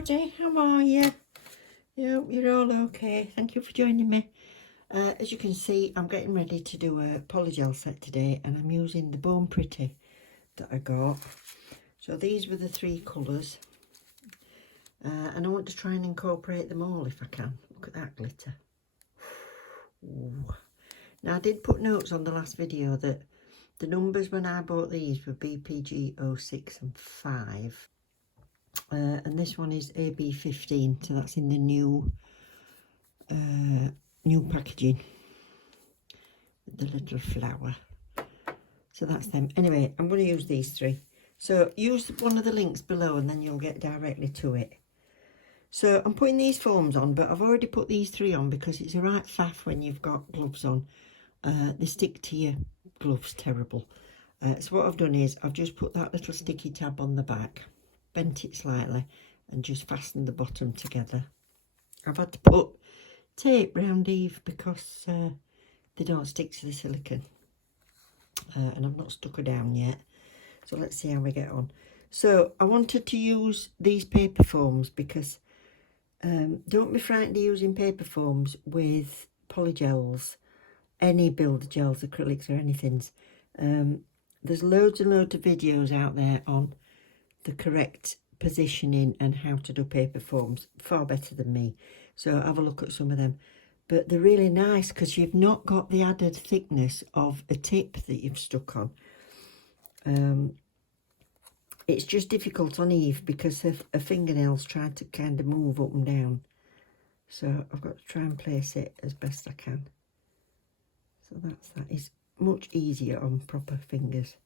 everybody, how are you? Yeah, hope you're all okay. Thank you for joining me. As you can see, I'm getting ready to do a polygel set today, and I'm using the Born Pretty that I got. So these were the 3 colours, and I want to try and incorporate them all if I can. Look at that glitter. Ooh. Now, I did put notes on the last video that the numbers when I bought these were BPG 06 and 5. And this one is AB15, so that's in the new packaging with the little flower. So that's them. Anyway, I'm going to use these 3. So use one of the links below and then you'll get directly to it. So I'm putting these foams on, but I've already put these 3 on because it's a right faff when you've got gloves on. They stick to your gloves terrible. So what I've done is I've just put that little sticky tab on the back, bent it slightly and just fastened the bottom together. I've had to put tape round Eve because they don't stick to the silicone, and I've not stuck her down yet, so let's see how we get on. So I wanted to use these paper foams because don't be frightened of using paper foams with polygels, any builder gels, acrylics or anything. There's loads and loads of videos out there on the correct positioning and how to do paper foams, far better than me, so have a look at some of them. But they're really nice because you've not got the added thickness of a tip that you've stuck on. It's just difficult on Eve because her fingernails try to kind of move up and down, so I've got to try and place it as best I can. So that is much easier on proper fingers.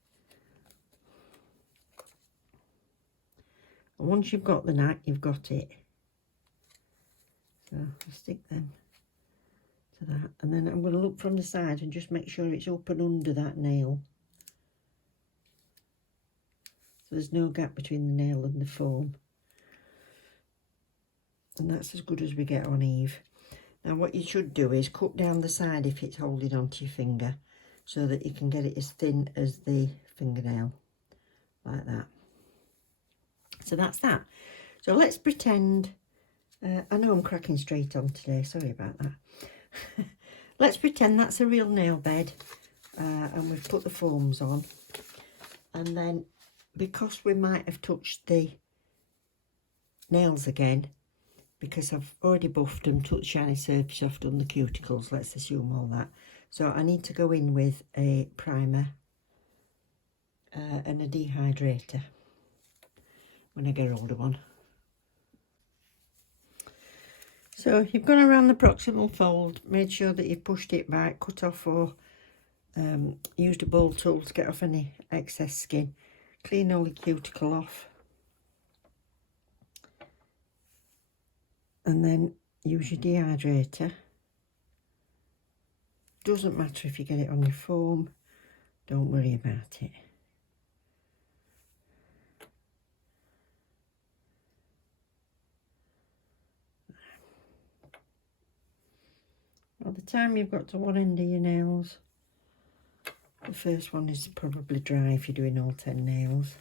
And once you've got the knack, you've got it. So I'll stick them to that, and then I'm going to look from the side and just make sure it's up and under that nail, so there's no gap between the nail and the foam. And that's as good as we get on Eve. Now what you should do is cut down the side if it's holding onto your finger, so that you can get it as thin as the fingernail, like that. So that's that. So let's pretend, I know I'm cracking straight on today, sorry about that. Let's pretend that's a real nail bed, and we've put the foams on, and then because we might have touched the nails again, because I've already buffed them, took the shiny surface off, done the cuticles, let's assume all that. So I need to go in with a primer and a dehydrator when I get hold of one. So you've gone around the proximal fold, made sure that you've pushed it back, cut off or used a bowl tool to get off any excess skin, clean all the cuticle off, and then use your dehydrator. Doesn't matter if you get it on your foam, don't worry about it. By the time you've got to one end of your nails, the first one is probably dry if you're doing all 10 nails.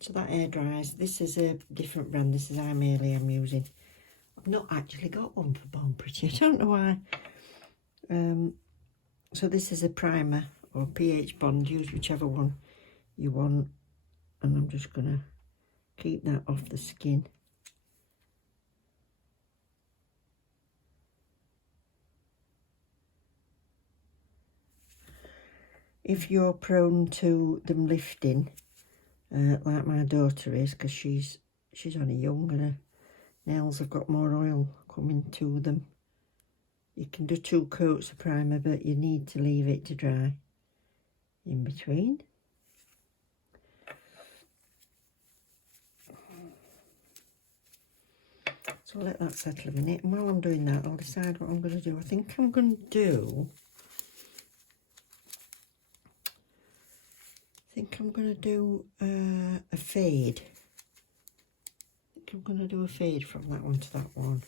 So that air dries. This is a different brand. This is I'm using. I've not actually got one for Born Pretty. I don't know why. So this is a primer or pH bond. Use whichever one you want. And I'm just going to keep that off the skin. If you're prone to them lifting, like my daughter is, because she's only young and her nails have got more oil coming to them, you can do 2 coats of primer, but you need to leave it to dry in between. So I'll let that settle a minute, and while I'm doing that I'll decide what I'm going to do. I think I'm going to do a fade. I think I'm going to do a fade from that one to that one.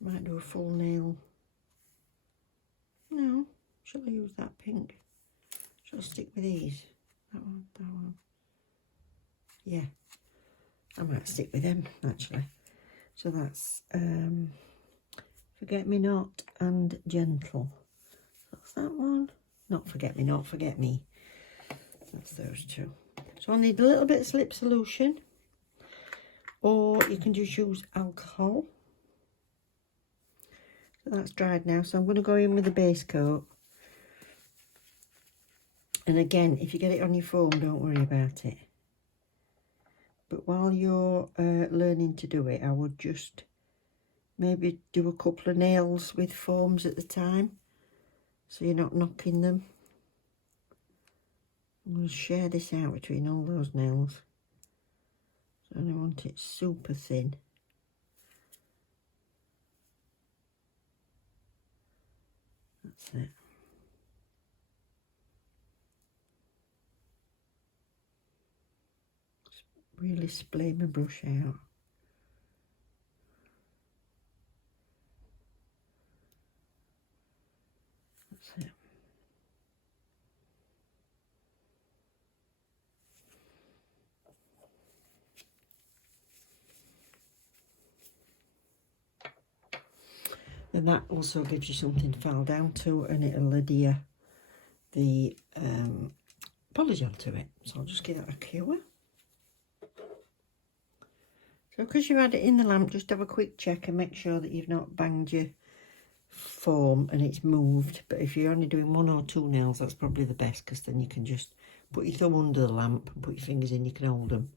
Might do a full nail. No, Shall I use that pink? Shall I stick with these? That one, that one. Yeah, I might stick with them actually. So that's Forget Me Not and Gentle. That's that one. Not Forget Me Not, Forget Me. That's those two. So I'll need a little bit of slip solution, or you can just use alcohol. So that's dried now, so I'm going to go in with the base coat. And again, if you get it on your foam, don't worry about it. But while you're learning to do it, I would just maybe do a couple of nails with foams at the time, so you're not knocking them. I'm going to share this out between all those nails. So I only want it super thin. That's it. Just really splay my brush out. That's it. And that also gives you something to file down to, and it'll adhere the polygel to it. So I'll just give that a cure. So because you had it in the lamp, just have a quick check and make sure that you've not banged your foam and it's moved. But if you're only doing 1 or 2 nails, that's probably the best, because then you can just put your thumb under the lamp and put your fingers in, you can hold them.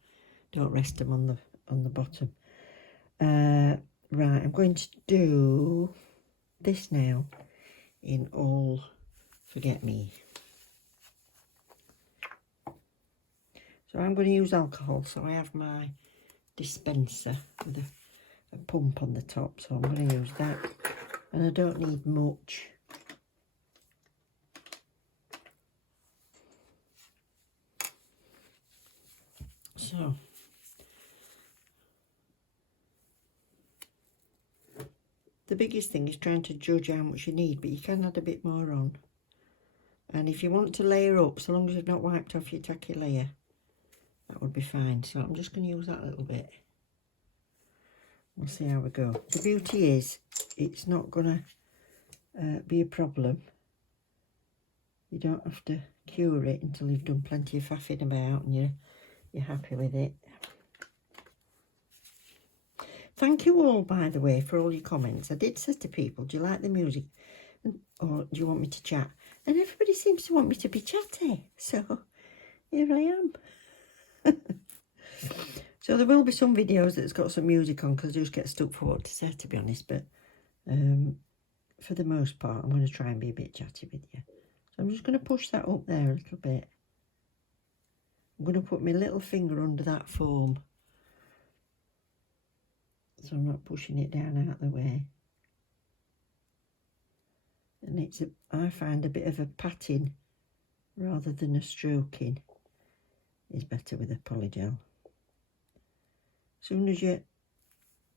Don't rest them on the bottom. Right, I'm going to do this now in all Forget Me. So I'm going to use alcohol, so I have my dispenser with a pump on the top, so I'm going to use that, and I don't need much. So the biggest thing is trying to judge how much you need, but you can add a bit more on. And if you want to layer up, so long as you've not wiped off your tacky layer, that would be fine. So I'm just going to use that a little bit. We'll see how we go. The beauty is, it's not going to be a problem. You don't have to cure it until you've done plenty of faffing about and you're happy with it. Thank you all, by the way, for all your comments. I did say to people, do you like the music? Or do you want me to chat? And everybody seems to want me to be chatty. So here I am. So there will be some videos that's got some music on, because I just get stuck for what to say, to be honest. But for the most part, I'm going to try and be a bit chatty with you. So I'm just going to push that up there a little bit. I'm going to put my little finger under that foam, so I'm not pushing it down out of the way. And it's I find a bit of a patting rather than a stroking is better with a polygel. As soon as your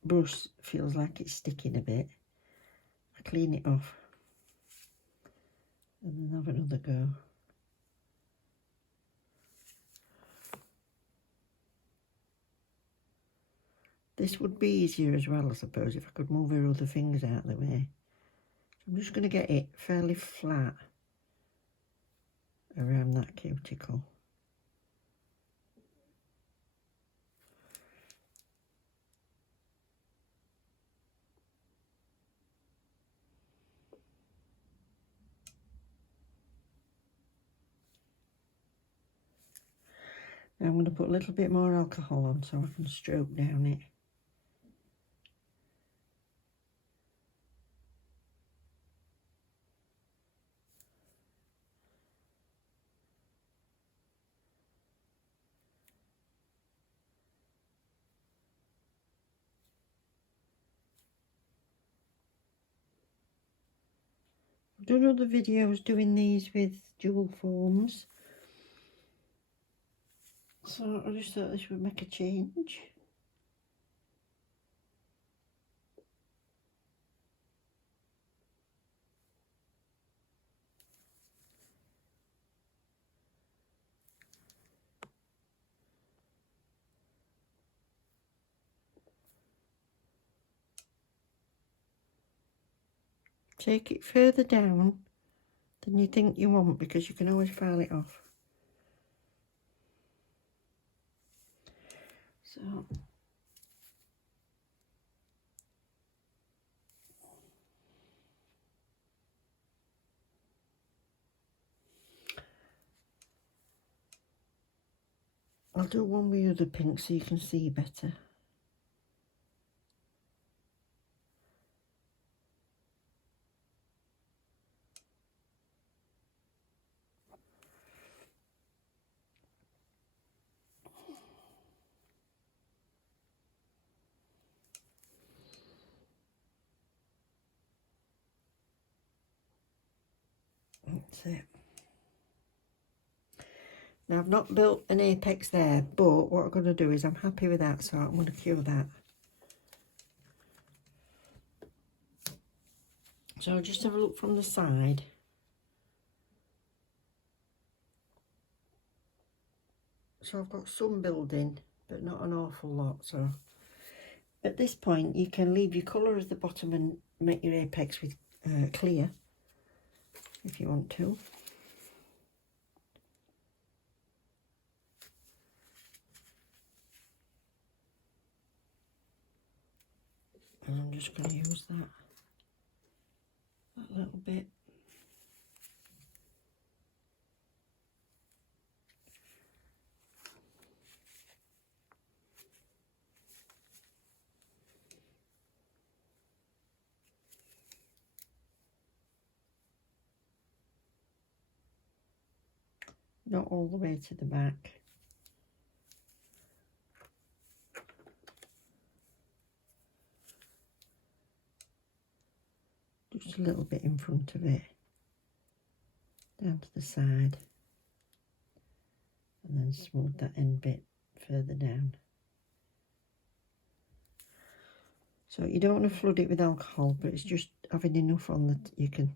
brush feels like it's sticking a bit, I clean it off and then have another go. This would be easier as well, I suppose, if I could move her other fingers out of the way. So I'm just going to get it fairly flat around that cuticle. Now I'm going to put a little bit more alcohol on so I can stroke down it. I've done other videos doing these with dual forms, so I just thought this would make a change. take it further down than you think you want, because you can always file it off. So I'll do one with the other pink so you can see better. That's it. Now I've not built an apex there, but what I'm going to do is I'm happy with that, so I'm going to cure that. So I'll just have a look from the side. So I've got some building, but not an awful lot. So at this point you can leave your colour as the bottom and make your apex with clear if you want to. And I'm just going to use that little bit. Not all the way to the back. Just a little bit in front of it, down to the side, and then smooth that end bit further down. So you don't want to flood it with alcohol, but it's just having enough on that you can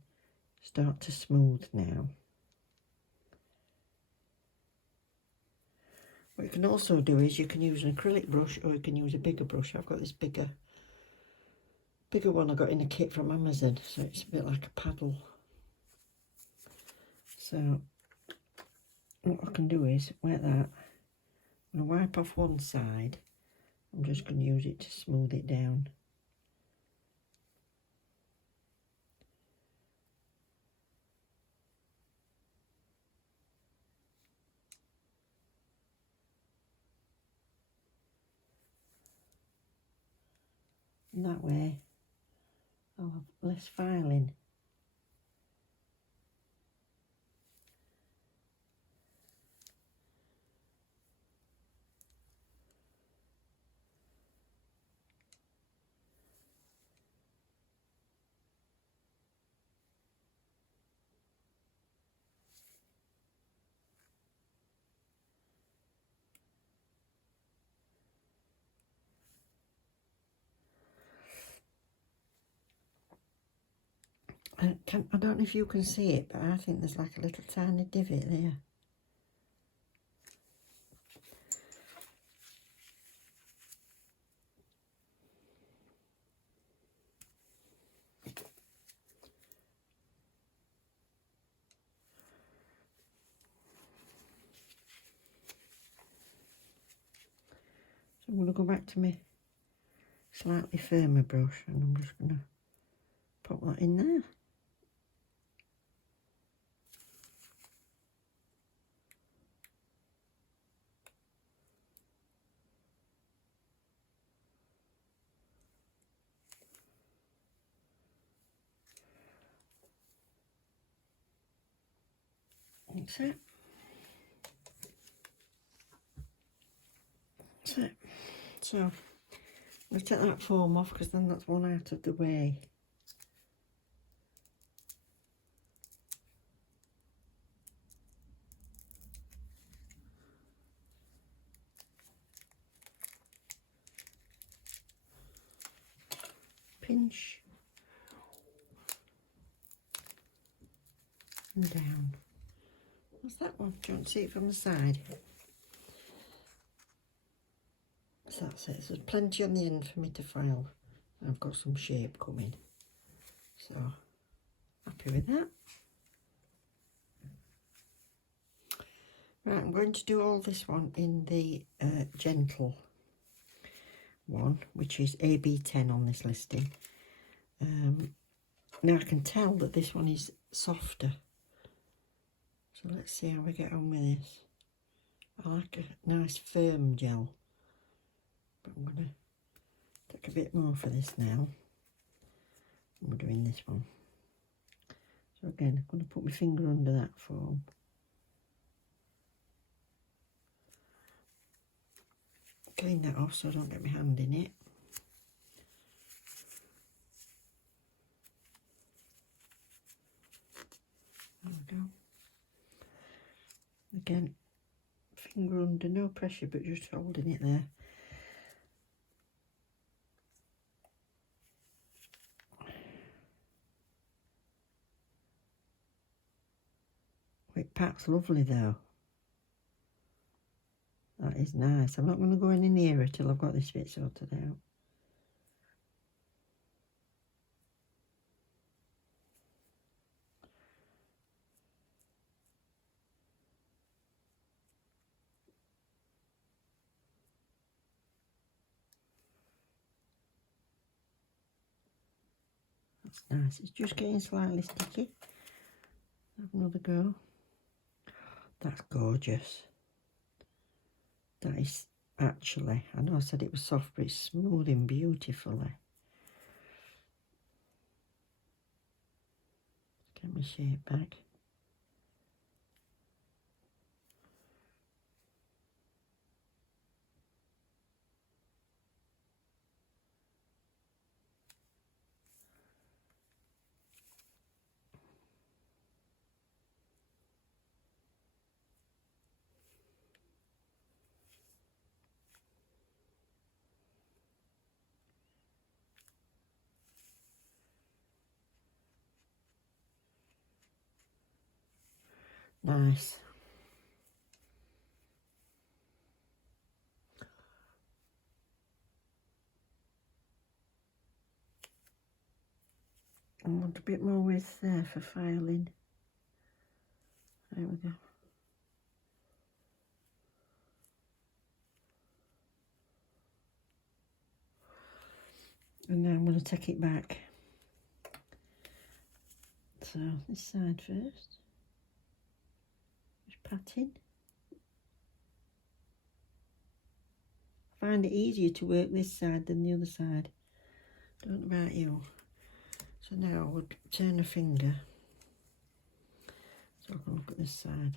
start to smooth now. What you can also do is you can use an acrylic brush, or you can use a bigger brush. I've got this bigger one I got in a kit from Amazon, so it's a bit like a paddle. So what I can do is wet that. I'm going to wipe off one side. I'm just going to use it to smooth it down. And that way I'll have less filing. I don't know if you can see it, but I think there's like a little tiny divot there. So I'm going to go back to my slightly firmer brush, and I'm just going to pop that in there. That's it. That's it. So I'm going to take that foam off, because then that's one out of the way. Pinch and down. What's that one? Do you want to see it from the side? So that's it. So there's plenty on the end for me to file. I've got some shape coming. So Happy with that. Right, I'm going to do all this one in the gentle one, which is AB10 on this listing. Now I can tell that this one is softer. So let's see how we get on with this. I like a nice firm gel. But I'm going to take a bit more for this now. We're doing this one. So again, I'm going to put my finger under that foam. Clean that off so I don't get my hand in it. There we go. Again, finger under, no pressure, but just holding it there. It packs lovely though. That is nice. I'm not going to go any nearer till I've got this bit sorted out. That's nice. It's just getting slightly sticky. Have another go. That's gorgeous. That is actually, I know I said it was soft, but it's smoothing beautifully. Get my shape back. Nice. I want a bit more width there for filing. There we go. And now I'm going to take it back. So this side first. Just patting. I find it easier to work this side than the other side. Don't know about you. So now I would turn a finger so I can look at this side.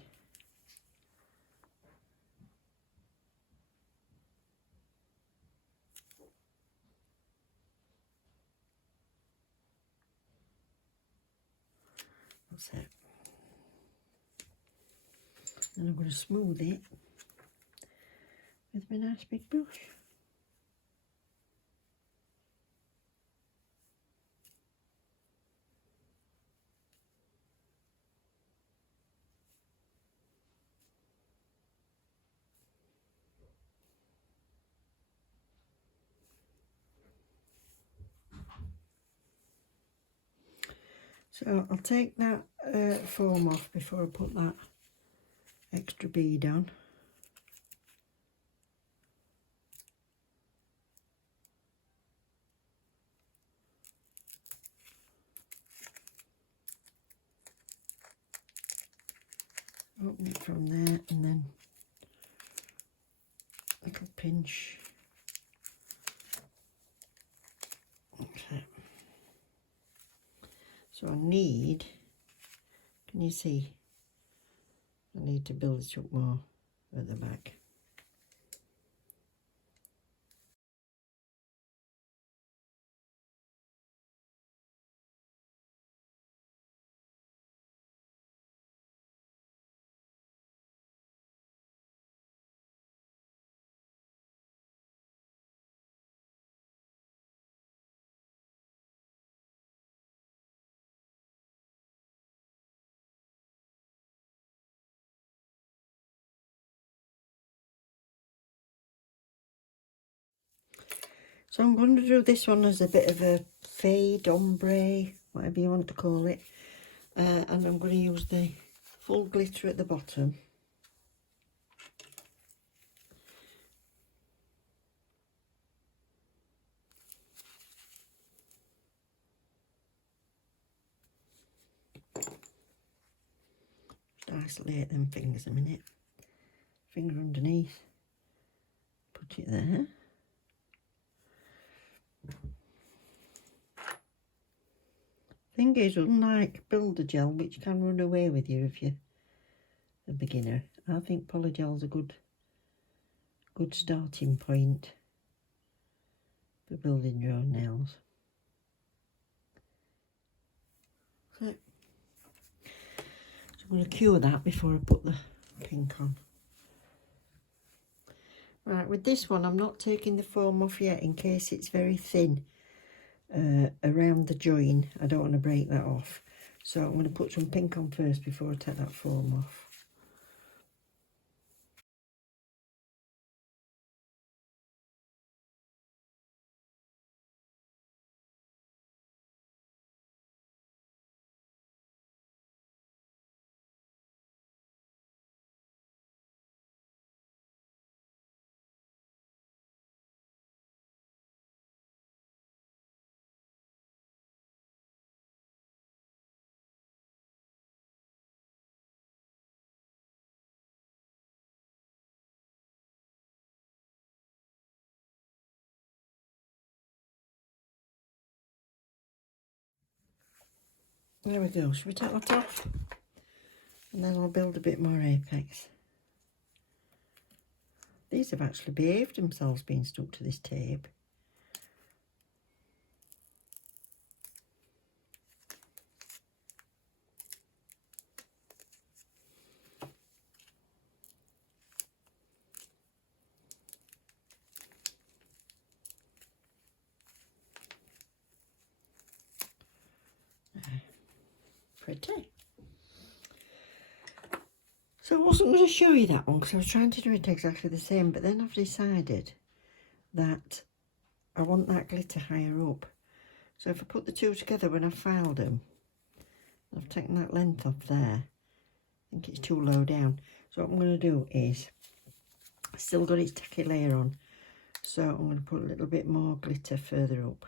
That's it. And I'm going to smooth it with my nice big brush. So I'll take that foam off before I put that extra bead on. Open it from there and then a little pinch. Okay. So I need, can you see? I need to build it up more at the back. So I'm going to do this one as a bit of a fade, ombre, whatever you want to call it. and I'm going to use the full glitter at the bottom. Isolate them fingers a minute. Finger underneath, put it there. Thing is, unlike builder gel, which can run away with you if you're a beginner, I think polygel's a good starting point for building your own nails. So I'm going to cure that before I put the pink on. Right, with this one I'm not taking the foam off yet in case it's very thin around the join. I don't want to break that off. So I'm going to put some pink on first before I take that foam off. There we go. Should we take that off? And then I'll build a bit more apex. These have actually behaved themselves being stuck to this tape. Pretty. So I wasn't going to show you that one because I was trying to do it exactly the same, but then I've decided that I want that glitter higher up. So if I put the two together when I filed them, I've taken that length off there. I think it's too low down. So what I'm going to do is, I've still got its tacky layer on, so I'm going to put a little bit more glitter further up.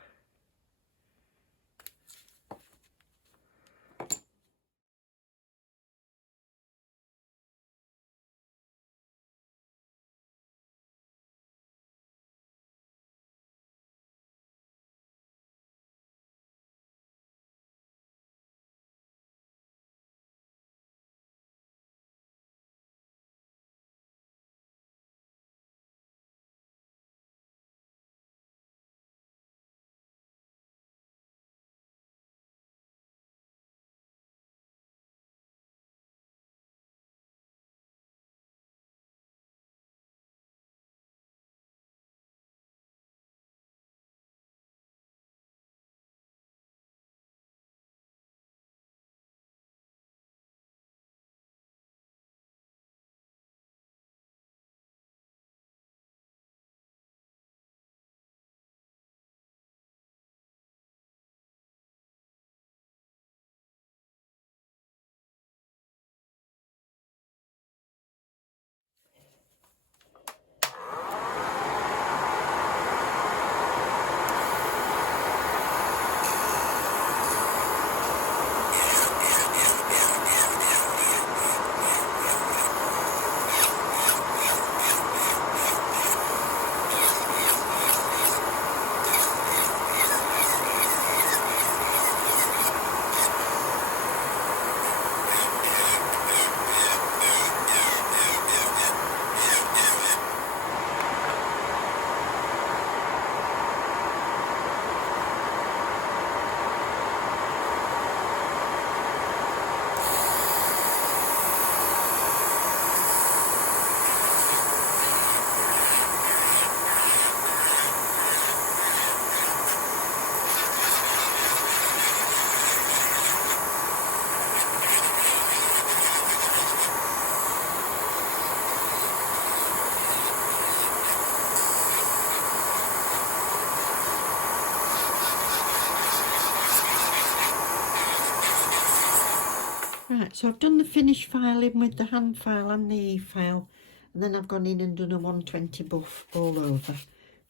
Right, so I've done the finish filing with the hand file and the e-file, and then I've gone in and done a 120 buff all over,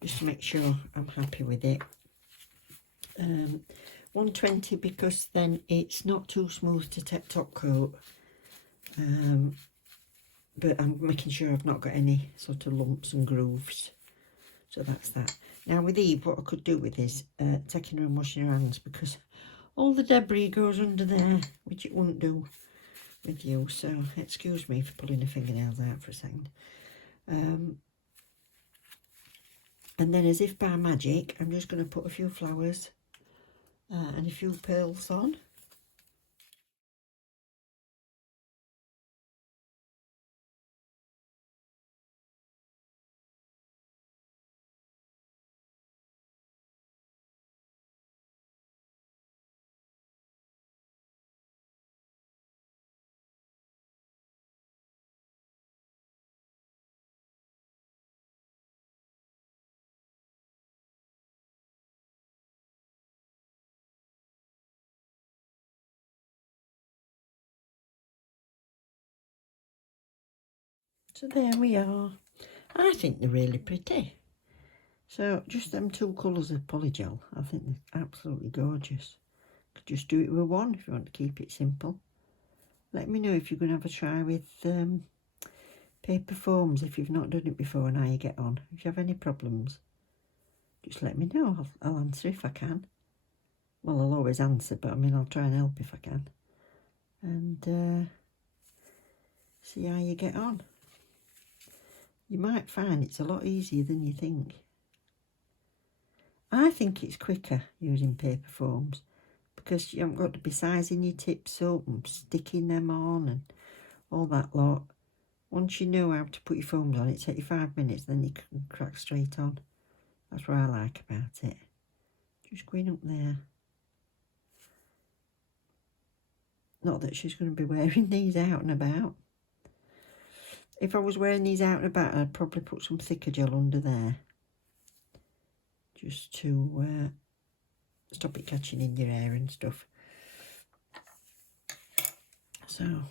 just to make sure I'm happy with it. 120 because then it's not too smooth to take top coat, but I'm making sure I've not got any sort of lumps and grooves. So that's that. Now with Eve, what I could do with is taking her and washing her hands, because all the debris goes under there, which it wouldn't do with you. So excuse me for pulling the fingernails out for a second. And then, as if by magic, I'm just going to put a few flowers and a few pearls on. So there we are. I think they're really pretty. So just them two colours of polygel, I think they're absolutely gorgeous. Could just do it with one if you want to keep it simple. Let me know if you're going to have a try with paper foams if you've not done it before and how you get on. If you have any problems, just let me know. I'll answer if I can. Well, I'll always answer, but I mean, I'll try and help if I can. And see how you get on. You might find it's a lot easier than you think. I think it's quicker using paper foams because you haven't got to be sizing your tips up and sticking them on and all that lot. Once you know how to put your foams on, it takes you 5 minutes, then you can crack straight on. That's what I like about it. Just going up there. Not that she's going to be wearing these out and about. If I was wearing these out and about, I'd probably put some thicker gel under there, just to stop it catching in your hair and stuff. So, I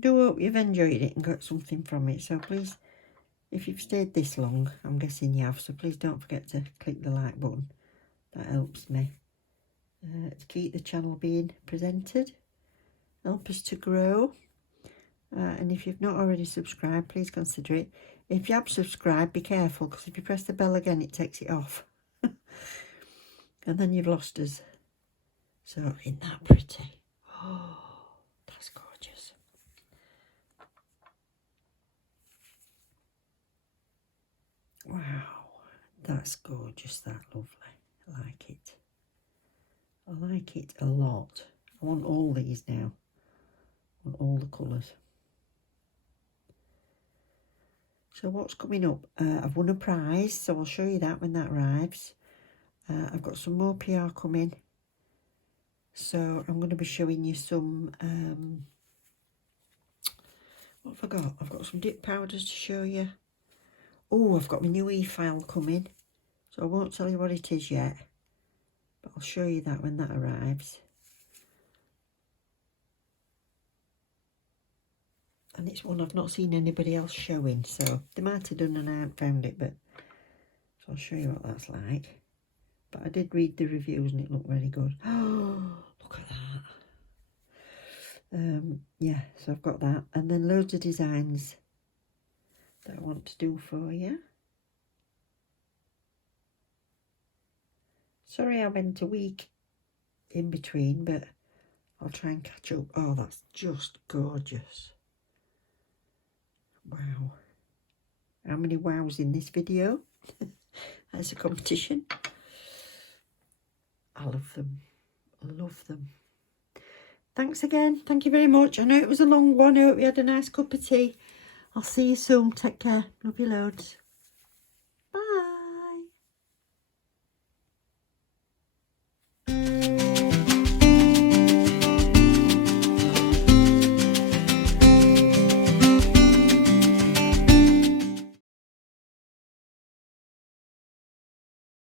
do hope you've enjoyed it and got something from it. So please, if you've stayed this long, I'm guessing you have, so please don't forget to click the like button. That helps me to keep the channel being presented, help us to grow. And if you've not already subscribed, please consider it. If you have subscribed, be careful, because if you press the bell again, it takes it off. And then you've lost us. So, isn't that pretty? Oh, that's gorgeous. Wow, that's gorgeous, that lovely. I like it. I like it a lot. I want all these now. I want all the colours. So what's coming up? I've won a prize, so I'll show you that when that arrives. I've got some more PR coming. So I'm going to be showing you some, what have I got? I've got some dip powders to show you. Oh, I've got my new e-file coming. So I won't tell you what it is yet, but I'll show you that when that arrives. And it's one I've not seen anybody else showing, so they might have done and I haven't found it, but so I'll show you what that's like. But I did read the reviews and it looked very good. Oh, look at that. Yeah, so I've got that, and then loads of designs that I want to do for you. Sorry I went a week in between, but I'll try and catch up. Oh, that's just gorgeous. Wow. How many wows in this video? That's a competition. I love them. I love them. Thanks again. Thank you very much. I know it was a long one. I hope you had a nice cup of tea. I'll see you soon. Take care. Love you loads.